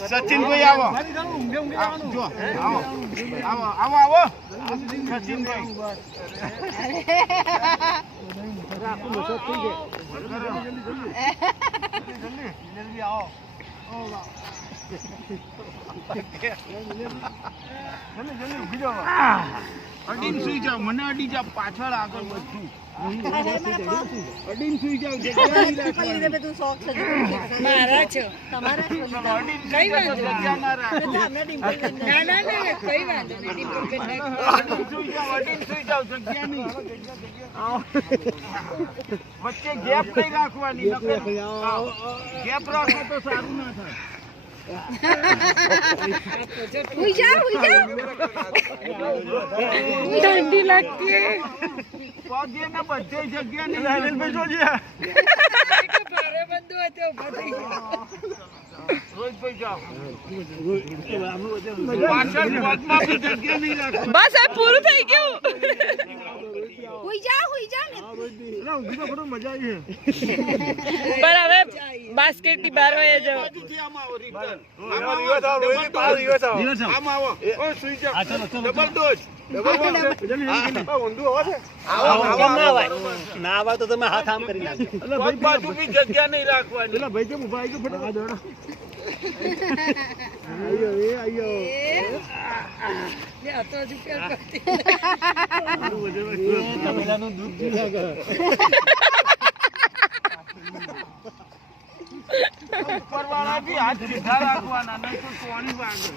સચિનભાઈ આવો જો આવો આવો આવો સચિનભાઈ અડીને સુઈ જાવ મને અડી જાવ પાછળ આગળ બધું અડીને સુઈ જાવ મારા છો તમારા કઈ વાંધો ના કઈ વાંધો નહીં અડીને સુઈ જાવ જગ્યા નહીં વચ્ચે ગેપ નહીં રાખવાની ગેપ રાખો તો સારું ના થાય હુઈ જા ઠંડી લાગતી પગે ને બધે જગ્યા નહીં લાલભાઈ જોજે ભારે બંધુ હતો ઉભો થઈ ગયો રોહિતભાઈ જાઓ પાછળ પગમાં બી જગ્યા નહીં રાખવાની બસ આ પૂરું થઈ ગયું હુઈ જા ને ના ઊંઘી તો ખરો મજા આવી પણ હવે બાસ્કેટ ની બહાર વહી જાઓ આમાં આવો રિટર્ન આમાં આવો ઓ સુઈ જાઓ ડબલ ડોઝ ના આવે તો તમે હાથ આમ કરી નાખો બાજુ બી જગ્યા નહીં રાખવાની પેલા ભાઈ કેમ ઉભા આવી ગયો તમેલાનું દૂધ પી લાગે ઉપરવાળા બી હાથ સીધા રાખવાના નહીં તો સોની વાગે